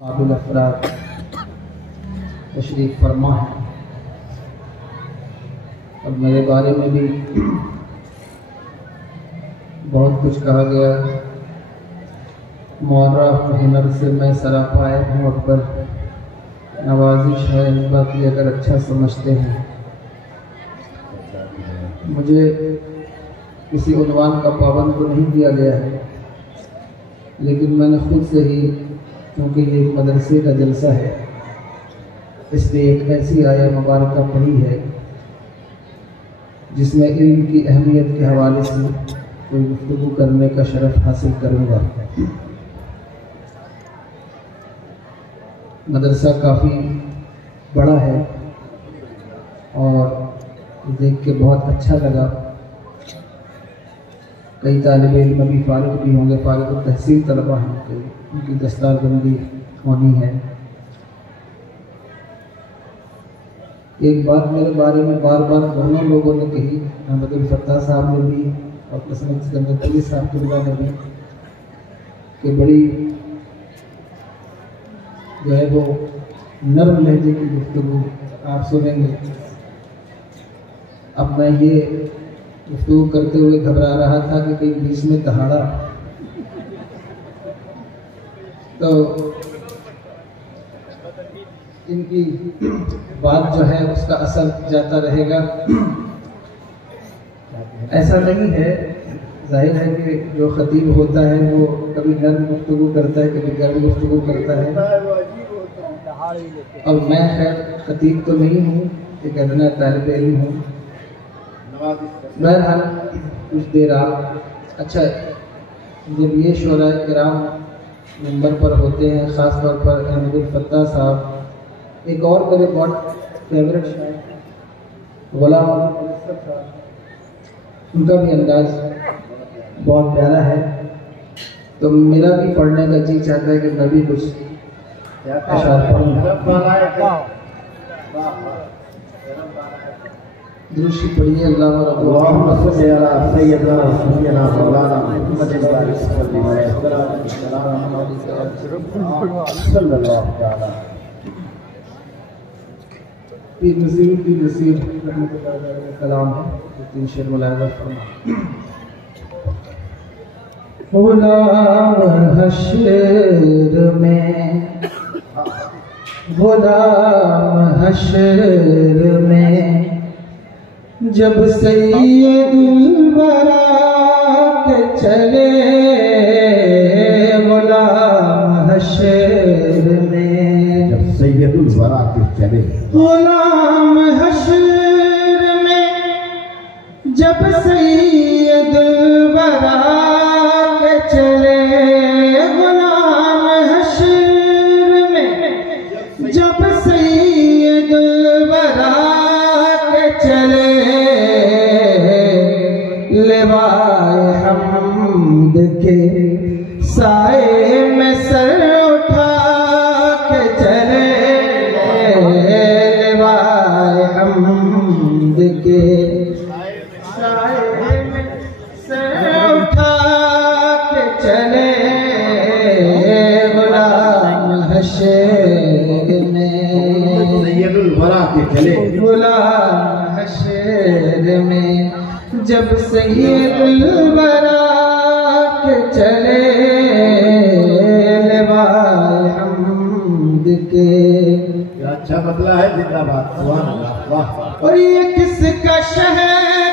काबिल अफराद तशरीफ़ फरमा है और मेरे बारे में भी बहुत कुछ कहा गया। मुआर्रफ हुनर से मैं सरापाए हूँ अकबर, नवाजिश है बाकी अगर अच्छा समझते हैं। मुझे किसी उन्वान का पाबंद तो नहीं दिया गया है, लेकिन मैंने खुद से ही, क्योंकि ये एक मदरसे का जलसा है, इसलिए एक ऐसी आया मुबारक पढ़ी है जिसमें इल्म की अहमियत के हवाले से कोई गुफ्तगू करने का शरफ हासिल करूँगा। मदरसा काफ़ी बड़ा है और देख के बहुत अच्छा लगा। कई तालिब इल्म भी फारिग भी होंगे, फारिग तहसील तलबा हैं, कई उनकी दस्तारबंदी होनी है। एक बात मेरे बारे में बार बार दोनों लोगों ने कही, अहमद फत्ताह साहब ने भी और कसरत सिकंदर साहब ने भी, कि बड़ी जो है वो नर्म लहजे की गुफ्तगू आप सुनेंगे। अब मैं ये गुफ्तगू करते हुए घबरा रहा था कि कहीं बीच में दहाड़ा तो इनकी बात जो है उसका असर जाता रहेगा। ऐसा नहीं है, जाहिर है कि जो खतीब होता है वो कभी नर्म गुफ्तगू करता है, कभी गर्म गुफ्तगू करता है। और मैं खैर खतीब तो नहीं हूँ, एक अदना तालिब इल्म हूँ। बहरहाल कुछ देर आप, अच्छा जब ये शोरा किराम नंबर पर होते हैं, ख़ास तौर पर अहमद फत्ताह साहब, एक और मेरे बहुत फेवरेट शायर गुलाम साहब, उनका भी अंदाज बहुत प्यारा है, तो मेरा भी पढ़ने का जी चाहता है कि मैं भी कुछ अशार पढ़ूँ। दूसरी पढ़िए अल्लाह नसीब कलाम है, तीन शेर मुलाहिज़ा फरमा। गुलाम हश्र में, गुलाम हश्र में जब सैयदुल वरा के चले, गुलाम हश्र में जब सैयदुल वरा के चले, गुलाम हश्र में जब सैयदुल वरा के चले, गुलाम हश्र में जब सैयदुल वरा के चले, लेवाए हमद के साए में सर उठा के चले, लेवाए हमद के साए में सर उठा के चले, गुलाम हश्र में सैयदुल वरा के चले, गुलाम हश्र में जब सैयदुल वरा के चले, लेवाए हमद के। अच्छा बदला है, जिंदाबाद, सुभान अल्लाह, वाह। और ये किसका शहर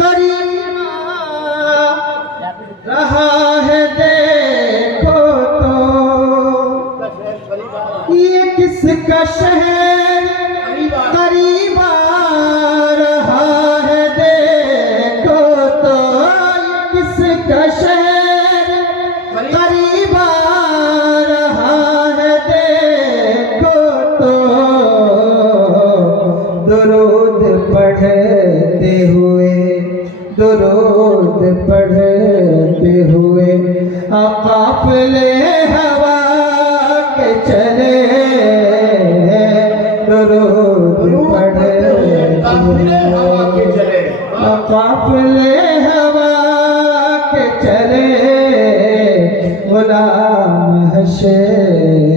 करीब रहा है देखो तो, ये किसका शहर करीब रहा है देखो तो, ये किसका शहर करीब रहा है देखो तो, दुरूद पढ़ते हुए, दुरूद पढ़ते हुए काफ़िले हवा के चले, दुरूद पढ़ते हुए काफ़िले हवा के चले, गुलाम हश्र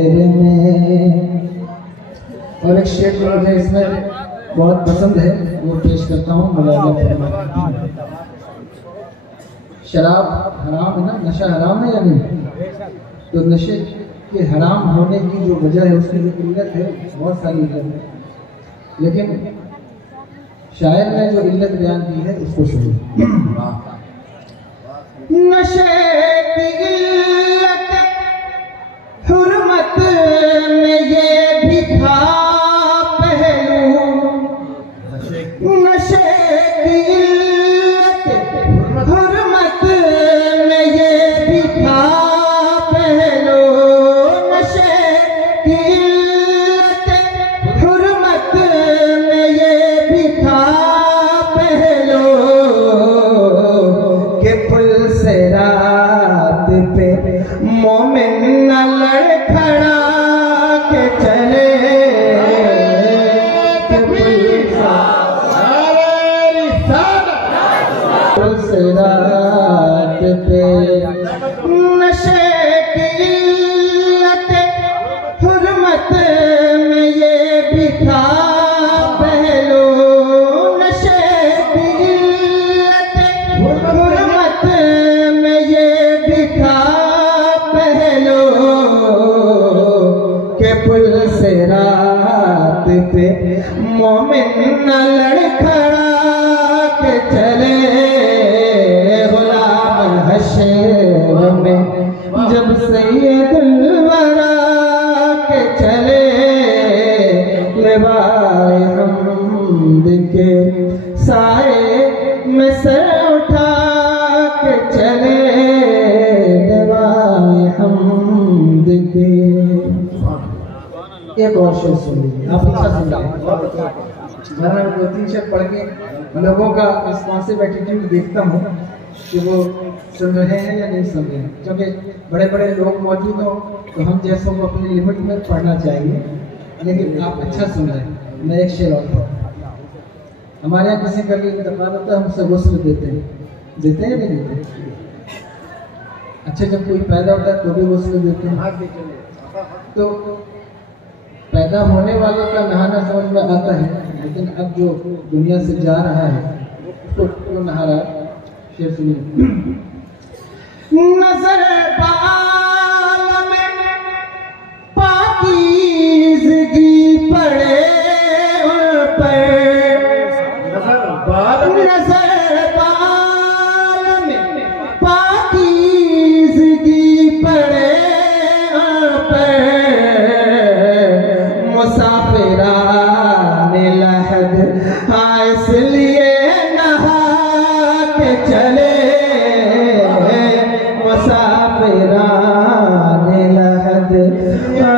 शेर जो मुझे इसमें बहुत पसंद है वो पेश करता हूँ। शराब हराम है ना, नशा हराम है या नहीं? तो नशे के हराम होने की जो वजह है उसकी जो इल्लत है, बहुत सारी इल्लत है, लेकिन शायर ने जो इल्लत बयान की है उसको सुनिए। नशे की इल्लत हुर्मत में ये भी था पहलू, नशे की इल्लत हुर्मत में ये भी था पहलू, नशे की इल्लत हुर्मत में ये भी था पहलू, के पुल से रात पे मोमिन न लड़खड़ा के चले, रात पे नशे की इल्लत हुर्मत में ये भी था पहलू, नशे की इल्लत हुर्मत में ये भी था पहलू, के पुल से रात पे मोमिन न लड़खड़ा के चले, जब सैयदुल वरा के चले, लेवाए हमद के साए में सर उठा के चले, लेवाए हमद के। एक और शेर सुन लीजिए, आप अच्छा सुन लीजिए। मैं 2-3 शेर पढ़ के लोगों का रिस्पॉन्सिव एटीट्यूड देखता हूँ कि वो सुन रहे हैं या नहीं सुन रहे हैं, क्योंकि बड़े बड़े लोग मौजूद हो तो हम जैसों को अपनी लिमिट में पढ़ना चाहिए, लेकिन आप अच्छा सुन रहे हैं। मैं एक शेर और हमारे यहाँ किसी का भी इंतकाल होता है, हमसे गुस्ल देते हैं या नहीं देते? अच्छा, जब कोई पैदा होता है तो भी गुस्ल देते हैं। तो पैदा होने वाले का नहाना समझ में आता है, लेकिन अब जो दुनिया से जा रहा है उसको क्यों नहा रहा है? शेर सुनिए। नजर बाल में पाकीज़गी पड़े उन पर, नजर बाल में पाकीज़गी पड़े उन पर, मुसाफिराने लहद इसलिए नहा के चले, मुसाफिराने लहद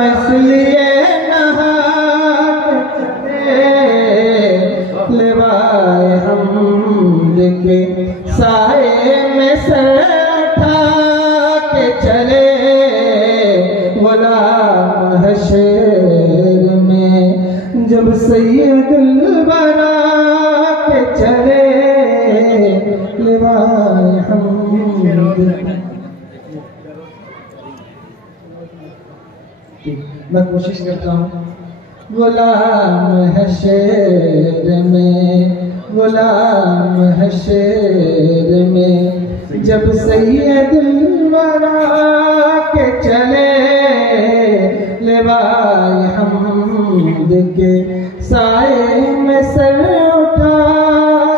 इसलिए नहा के चले, लेवाए हमद के साए में सर उठा के चले, गुलाम हशर में जब सैयदुल वरा के चले, लेवाए हमद। मैं कोशिश करता हूँ। गुलाम हशर में, गुलाम हशर में जब सैयदुल वरा के चले, लेवाए हमद के साए में सर उठा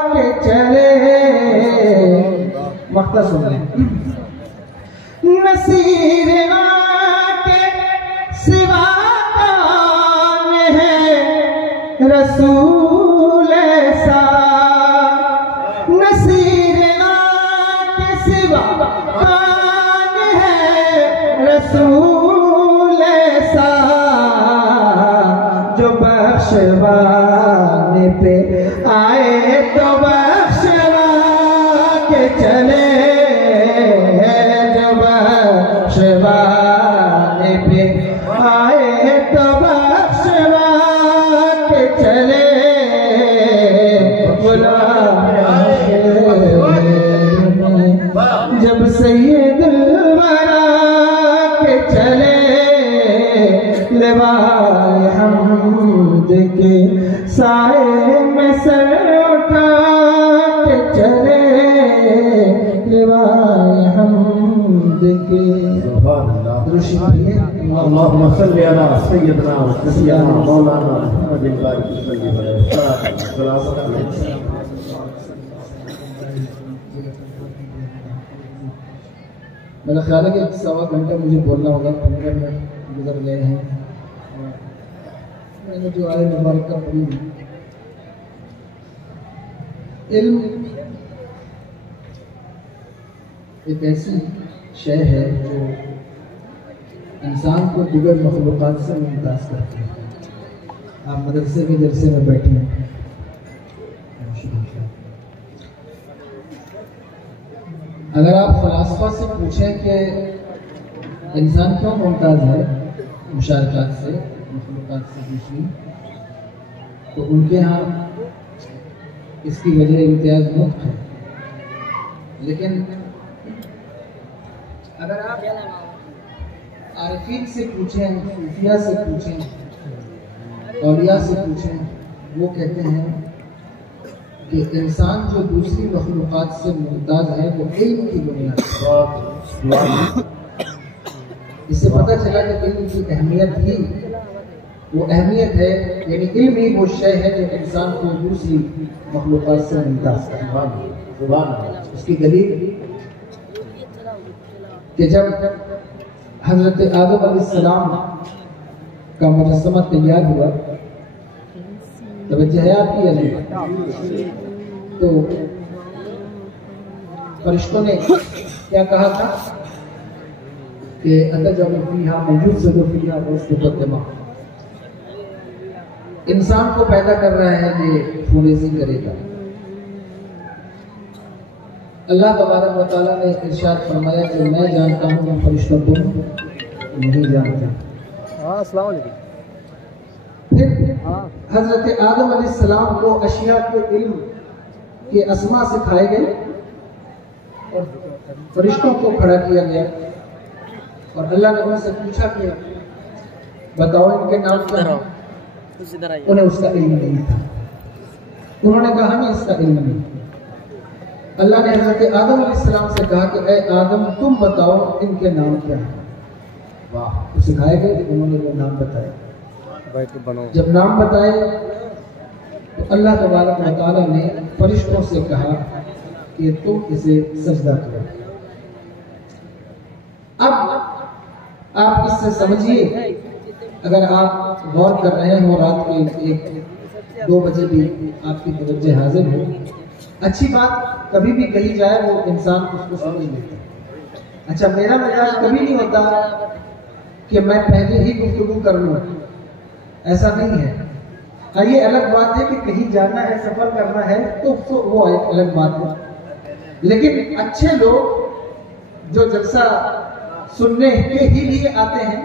के चले। वक्ता सुन लें। नसीर के सिवा कौन है रसूल ऐसा, नसीर के सिवा कौन है रसूल ऐसा, जो बख्शवाने पे आए तो बख्शवा के चले, जो बख्शवाने पे आए तो बख्शवा के चले। जब सैयदुल वरा के चले, लेवाए हमद के पे रुशि पढ़िए। अल्लाहुम्मा सल्ली अला सय्यदना व सय्यदना मौलाना मुहम्मदिन बारिक सल्लल्लाहु अलैहि वसल्लम। मेरा ख्याल है कि 1.25 घंटा मुझे बोलना होगा, 15 मिनट गुजर गए हैं। मैंने जो आए मुबारक का पढ़ी, इल्म एक ऐसी शय है जो इंसान को दिगर मखलूक़ात से मुमताज़ करती है। आप मदरसे के जलसे में बैठे हैं, अगर आप फलासफा से पूछें कि इंसान क्यों मुमताज़ है मुशारकात से, मखलूक़ात से दूसरी, तो उनके यहाँ इसकी वजह इम्तियाज़ मुक्त है। लेकिन अगर आप आरिफीन से पूछें, सूफिया से पूछें, औलिया से पूछें, वो कहते हैं कि इंसान जो दूसरी मखलूक़ात से मुमताज़ है वो इल्म की बुनियाद पर। इससे पता चला कि इल्म की अहमियत ही वो अहमियत है, यानी इल्म ही वो शय है जो इंसान को दूसरी मखलूक़ात से मुमताज़ करता। उसकी दलील कि जब हज़रत आदम अलैहिस्सलाम का मुजस्समा तैयार हुआ, तवज्जो है आपकी या नहीं? तो फरिश्तों ने क्या कहा था कि अतजअलु फ़ीहा मन युफ़्सिदु फ़ीहा व यस्फ़िकु दिमा। इंसान को पैदा कर रहा है, ये फुरेज़ी करेगा। अल्लाह तबारक व तआला ने इरशाद फरमाया कि मैं जानता हूँ, फरिश्तों तुम नहीं जानते। अस्सलाम वालेकुम। फिर हजरत आदम अलैहिस्सलाम को अशिया के इल्म के अस्मा सिखाए गए और फरिश्तों को खड़ा किया गया और अल्लाह ने उनसे पूछा कि बताओ इनके नाम क्या है। उन्हें उसका इल्म नहीं था। उन्होंने कहा हमें इसका इल्म नहीं। अल्लाह ने हजरत आदम अलैहिस्सलाम से कहा कि ए आदम तुम बताओ इनके नाम क्या है। वाह, तो सिखाए गए, उन्होंने वो नाम बताए। जब नाम बताए तो अल्लाह तबारक व तआला ने फरिश्तों से कहा कि तुम इसे सजदा करो। अब आप इससे समझिए, अगर आप गौर कर रहे हो, रात के 1-2 बजे भी आपकी तवज्जो हाजिर हो, अच्छी बात कभी भी कही जाए वो इंसान उसको समझ लेता है। अच्छा, मेरा मिजाज कभी नहीं होता कि मैं पहले ही गुफ्तगू कर लूँ, ऐसा नहीं है। हाँ, ये अलग बात है कि कहीं जाना है, सफर करना है, तो वो एक अलग बात है। लेकिन अच्छे लोग जो जलसा सुनने के ही लिए आते हैं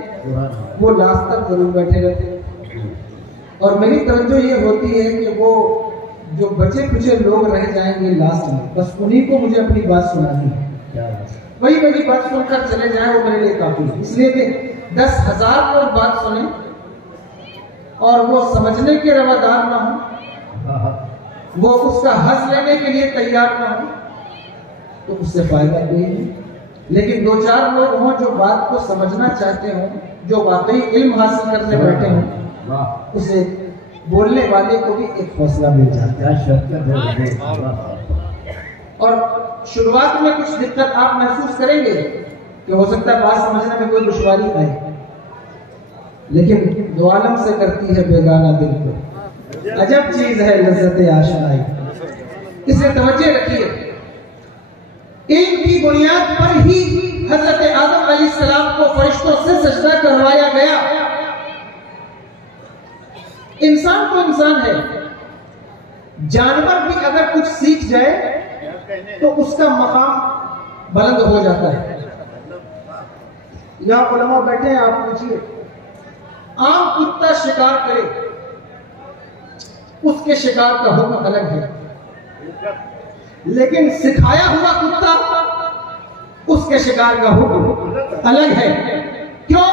वो लास्ट तक जरूर बैठे रहते हैं। और मेरी तवज्जो ये होती है कि वो जो बचे कुचे लोग रह जाएंगे लास्ट में, बस उन्हीं को मुझे अपनी बात सुनानी है। वही मेरी बात सुनकर चले जाए, वो मेरे लिए काफी है। इसलिए कि 10,000 लोग बात सुने और वो समझने के रवादार ना हो, वो उसका हज लेने के लिए तैयार ना हो, तो उससे फायदा कोई नहीं। लेकिन 2-4 लोग हों जो बात को समझना चाहते हों, जो वाकई इल्म हासिल करने बैठे हों, उसे बोलने वाले को भी एक हौसला मिल जाता है। और शुरुआत में कुछ दिक्कत आप महसूस करेंगे कि हो सकता है बात समझने में कोई दुश्वारी आए, लेकिन दो आलम से करती है बेगाना दिल को, अजब चीज है लज्जत आशनाई। इसे तवज्जो रखिए, इल्म की बुनियाद पर ही हजरत आदम अलैहिस्सलाम को फरिश्तों से सजदा करवाया गया। इंसान तो इंसान है, जानवर भी अगर कुछ सीख जाए तो उसका मकाम बुलंद हो जाता है। यहां उलमा बैठे हैं, आप पूछिए, आम कुत्ता शिकार करे, उसके शिकार का हुक्म अलग है, लेकिन सिखाया हुआ कुत्ता उसके शिकार का हुक्म अलग है। क्यों?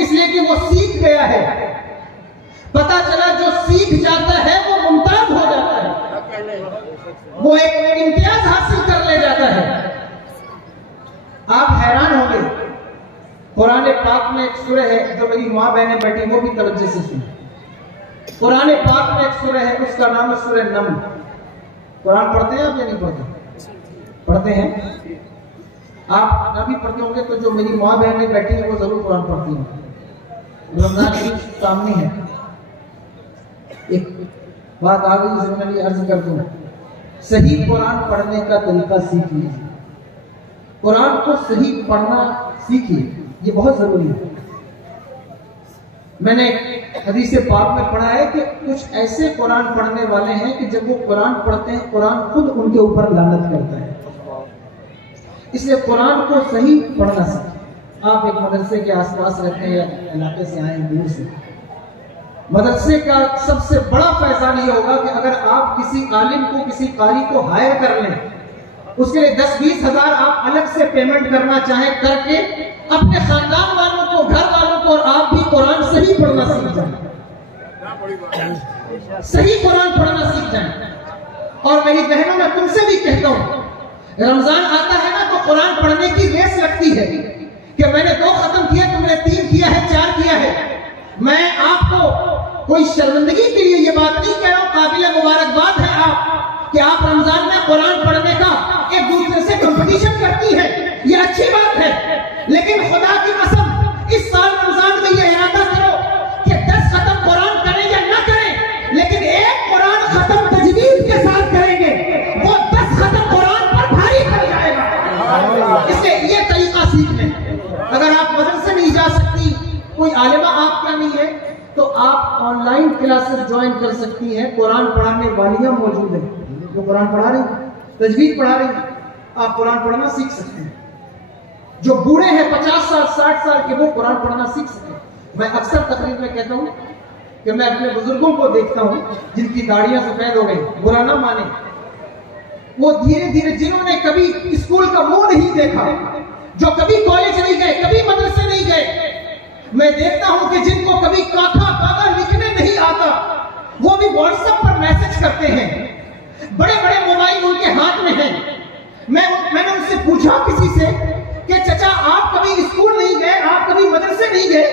इसलिए कि वो सीख गया है। पता चला जो सीख जाता है वो मुमताज हो जाता है, वो एक इम्तियाज हासिल कर ले जाता है। आप हैरान होंगे पाक में एक सूरह है, जो मेरी माँ बहनें बैठी वो भी तवज्जो से सुने। कुरान पाक में एक सूरह है, उसका नाम है सूरह नम्ल। कुरान पढ़ते हैं आप या नहीं पढ़ते? पढ़ते हैं। आप ना भी पढ़ते होंगे तो जो मेरी माँ बहनें बैठी हैं वो जरूर कुरान पढ़ती हैं। रमजान शरीफ सामने है। एक बात आ गई जिसे मैं अर्ज कर दूं, सही कुरान पढ़ने का तरीका सीख लीजिए। कुरान को सही पढ़ना सीखिए, ये बहुत जरूरी है। मैंने हदीस पाक में पढ़ा है कि कुछ ऐसे कुरान पढ़ने वाले हैं कि जब वो कुरान पढ़ते हैं कुरान खुद उनके ऊपर लानत करता है। इसलिए कुरान को सही पढ़ना सीखें। आप एक मदरसे के आसपास रहते हैं या इलाके से आए दूर से, मदरसे का सबसे बड़ा फैजान ये होगा कि अगर आप किसी आलिम को, किसी कारी को हायर कर लें, उसके लिए 10-20 हजार आप अलग से पेमेंट करना चाहें, करके अपने खानदान वालों को, घर वालों को और आप भी कुरान सही पढ़ना सीख जाएं, सही कुरान पढ़ना सीख जाएं। और मेरी बहनों, मैं तुमसे भी कहता हूं, रमजान आता है ना तो कुरान पढ़ने की रेस लगती है कि मैंने 2 खत्म किया, तुमने 3 किया है, 4 किया है। मैं आपको कोई शर्मिंदगी के लिए ये बात नहीं कह रहा हूं, काबिल मुबारकबाद है आप कि आप रमजान में कुरान पढ़ने का एक दूसरे से कंपटीशन करती है, ये अच्छी बात है। लेकिन खुदा की कसम इस साल रमजान में ये इरादा करो कि 10 खत्म कुरान करें या ना करें, लेकिन एक कुरान खत्म तजवीज के साथ करेंगे, वो 10 खत्म कुरान पर भारी पड़ जाएगा। इसलिए ये तरीका सीख लें। अगर आप मदरसे नहीं जा सकती, कोई आलिमा आपका नहीं है, तो आप ऑनलाइन क्लासेस ज्वाइन कर सकती हैं। कुरान पढ़ाने वालियां मौजूद हैं जो कुरान पढ़ा रही, तजवीज पढ़ा रही, आप कुरान पढ़ना सीख सकते हैं। जो बूढ़े हैं 50 साल 60 साल के, वो कुरान पढ़ना सीख सकते। मैं अक्सर तकरीर में कहता हूं कि मैं अपने बुजुर्गों को देखता हूं जिनकी दाढ़ियां सफेद हो गई, बुरा ना माने, वो धीरे धीरे, जिन्होंने कभी स्कूल का मुंह नहीं देखा, जो कभी कॉलेज नहीं गए, कभी मदरसे नहीं गए, मैं देखता हूं कि जिनको कभी काका काका लिखने नहीं आता, वो भी व्हाट्सएप पर मैसेज करते हैं। बड़े बड़े मोबाइल उनके हाथ में हैं। मैंने उनसे पूछा किसी से कि चाचा आप कभी स्कूल नहीं गए, आप कभी मदरसे नहीं गए,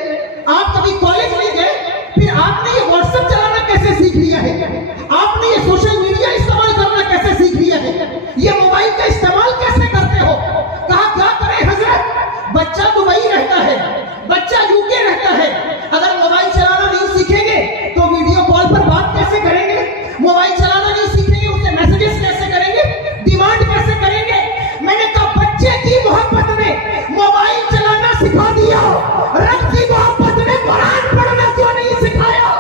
आप कभी कॉलेज नहीं गए, फिर आपने ये व्हाट्सएप चलाना कैसे सीख लिया है? आपने ये सोशल मीडिया इस्तेमाल करना कैसे सीख लिया है? ये मोबाइल का इस्तेमाल कैसे करते हो? कहा क्या करें हजरत, बच्चा दुबई रहता है, बच्चा यूके रहता है, अगर मोबाइल चलाना नहीं सीखेंगे तो वीडियो कॉल पर बात कैसे करेंगे? मोबाइल चलाना नहीं सीखेंगे, उससे मैसेजेस कैसे करेंगे, डिमांड कैसे करेंगे? मैंने कहा बच्चे की मोहब्बत ने मोबाइल चलाना सिखा दिया, रब की मोहब्बत ने कुरान पढ़ना क्यों नहीं सिखाया?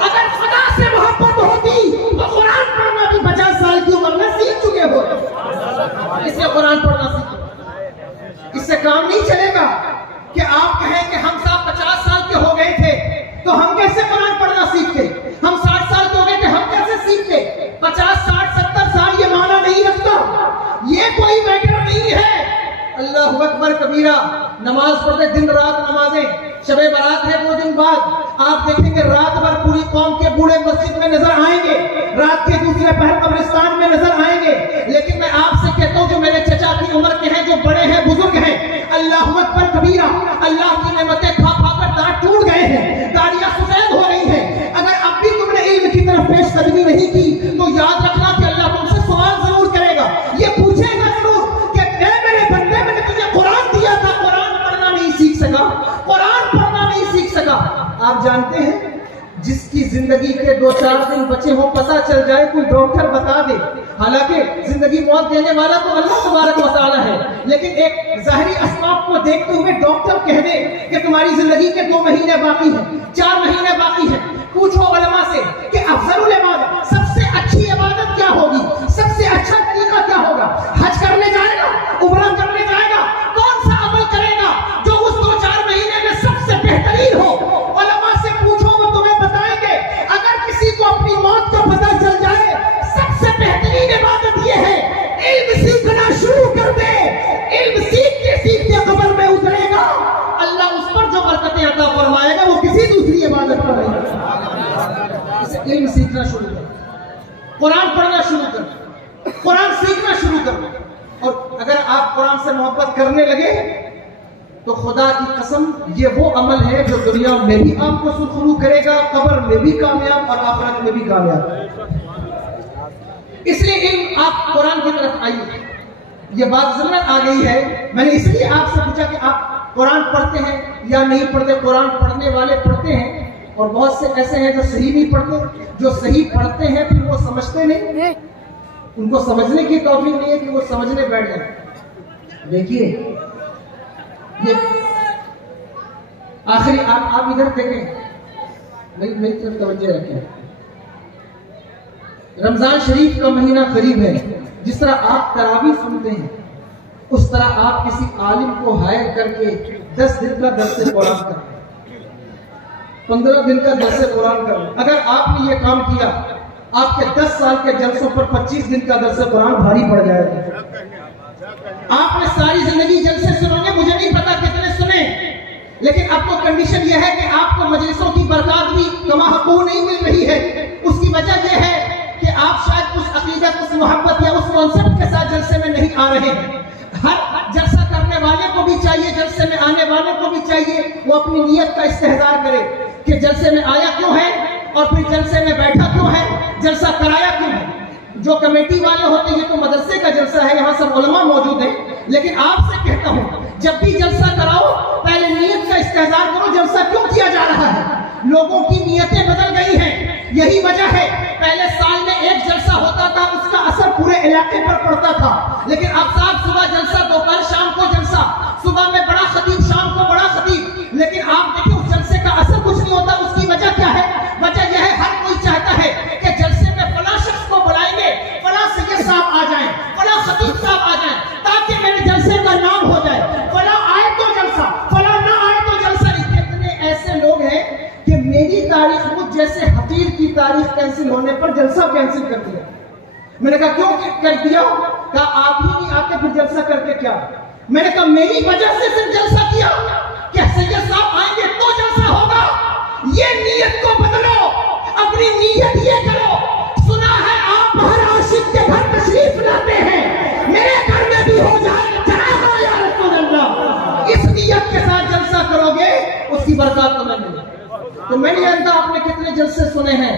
अगर खुदा से मोहब्बत होती तो कुरान पढ़ना भी 50 साल की उम्र में सीख चुके हो। इससे कुरान पढ़ना सीखो। इससे काम नहीं चलेगा कि आप कहें कि हम साहब 50 साल के हो गए थे तो हम कैसे कुरान पढ़ना सीखते, हम 60 साल के हो गए थे हम कैसे सीखते। 50, 60, 70 साल ये माना नहीं रखता, ये कोई मैटर नहीं है। अल्लाहु अकबर कबीरा, नमाज पढ़ते दिन रात नमाजें, शबे बारात है 2 दिन बाद, आप देखेंगे रात भर पूरी कौम के बूढ़े मस्जिद में नजर आएंगे, रात के दूसरे पहर कब्रिस्तान में नजर आएंगे। लेकिन मैं आपसे कहता हूं जो मेरे चचा की उम्र के हैं, जो बड़े हैं, बुजुर्ग हैं, अल्लाहु अकबर कबीरा, अल्लाह की नेमतें खा खा कर दांत टूट गए हैं, दाढ़ियां सफेद हो गई हैं। अगर अब भी तुमने इल्म की तरफ पेशकदमी नहीं की तो याद रखना कि अल्लाह तुमसे सवाल जरूर करेगा, ये पूछेगा जरूर कि मेरे बंदे, मैंने तुझे कुरान दिया था, कुरान पढ़ना नहीं सीख सका, कुरान पढ़ना नहीं सीख सका। आप जानते हैं जिसकी जिंदगी के 2-4 दिन बचे हो, पता चल जाए, कोई डॉक्टर बता दे, हालांकि जिंदगी मौत देने वाला तो अल्लाह तबारक व तआला है, लेकिन एक ज़ाहिरी अस्बाब को देखते हुए डॉक्टर कह दे कि तुम्हारी जिंदगी के 2 महीने बाकी हैं, 4 महीने बाकी हैं, पूछो उलमा से कि अफजलुल इबादत, सबसे अच्छी इबादत क्या होगी, सबसे अच्छा तरीका क्या होगा? हज करने जाएगा, उम्रा करने जाएगा, कौन सा अमल करेगा जो उस 2-4 महीने में सबसे बेहतरीन हो? उलमा से पूछो, वो तुम्हें बताएंगे। अगर किसी को अपनी मौत का पता चल जाए, सबसे बेहतरीन इबादत यह है इल्म सीखना शुरू कर दे। इल्म सीखते सीखते कब्र में उतरेगा, अल्लाह उस पर जो बरकतें अता फरमाएगा वो किसी दूसरी इबादत पर नहीं। इल्म सीखना शुरू कर, कुरान पढ़ना शुरू कर, कुरान सीखना शुरू कर। और अगर आप कुरान से मोहब्बत करने लगे तो खुदा की कसम ये वो अमल है जो दुनिया में भी आपको सुरखरू करेगा, कब्र में भी कामयाब और आखिरत में भी कामयाब। इसलिए इन आप कुरान की तरफ आइए। ये बात ज़हन आ गई है, मैंने इसलिए आपसे पूछा कि आप कुरान पढ़ते हैं या नहीं पढ़ते। कुरान पढ़ने वाले पढ़ते हैं और बहुत से ऐसे हैं जो सही नहीं पढ़ते। जो सही पढ़ते हैं फिर वो समझते नहीं, उनको समझने की तौफीक नहीं है कि वो समझने बैठ जाए। देखिए ये आखिरी आप इधर देखें, मेरी तरफ तवज्जो रखें। रमजान शरीफ का महीना करीब है। जिस तरह आप तरावी सुनते हैं उस तरह आप किसी आलिम को हायर करके 10 दिन का दर्स कुरान करें, 15 दिन का दर्स कुरान करें। अगर आपने ये काम किया, आपके 10 साल के जलसों पर 25 दिन का दर्स कुरान भारी पड़ जाएगा। आपने सारी जिंदगी जलसे सुनोगे, मुझे नहीं पता कितने सुने, लेकिन आपको कंडीशन यह है कि आपको मजलिसों की बरकत भी कमाहकू नहीं मिल रही है। उसकी वजह यह है कि आप शायद उस अकीदत, उस मोहब्बत या उस कॉन्सेप्ट के साथ जलसे में नहीं आ रहे हैं। हर जलसा करने वाले को भी चाहिए, जलसे में आने वाले को भी चाहिए, वो अपनी नीयत का इस्तेहजार करे कि जलसे में आया क्यों है और फिर जलसे में बैठा क्यों है, जलसा कराया क्यों है। जो कमेटी वाले होते हैं, ये तो मदरसे का जलसा है, यहाँ सब उलमा मौजूद हैं, लेकिन आपसे कहता हूँ जब भी जलसा कराओ पहले नीयत का इस्तेहजार करो, जलसा क्यों किया जा रहा है। लोगों की नीयतें बदल गई हैं, यही वजह है। पहले साल में एक जलसा होता था, उसका असर पूरे इलाके पर पड़ता था, लेकिन अब साहब सुबह जलसा, दोपहर शाम को जलसा, सुबह में बड़ा खतीब, शाम को बड़ा खतीब, लेकिन आप देखिए उस जलसे का असर कुछ नहीं होता। उसकी वजह क्या है? वजह यह है हर कोई चाहता है कि जलसे में फला शख्स को बुलाएंगे, फला सैयद साहब आ जाएं, फला खतीब साहब आ जाएं, ताकि मेरे जलसे का नाम हो जाए। फला आए तो जलसा, फला ना आए तो जलसा नहीं। कितने ऐसे लोग हैं कि मेरी तारीख, मुझ जैसे हकीर की तारीख कैंसिल होने पर जलसा कैंसिल कर दिया। मैंने कहा क्यों कर दिया? कहा आप ही नहीं आते फिर जलसा करके क्या? मैंने कहा मेरी वजह से सिर्फ जलसा किया, क्या सैयद साहब आएंगे तो जलसा होगा? ये नीयत को बदलो, अपनी नीयत ये करो। सुना है आप हर आशिक के घर तशरीफ लाते हैं, मेरे घर में भी हो जाए जनाजा या रसूल अल्लाह। इस नीयत के साथ जलसा करोगे, उसकी बरकत तुम्हें मिलेगी। तो मैं नहीं जानता आपने कितने जलसे सुने हैं,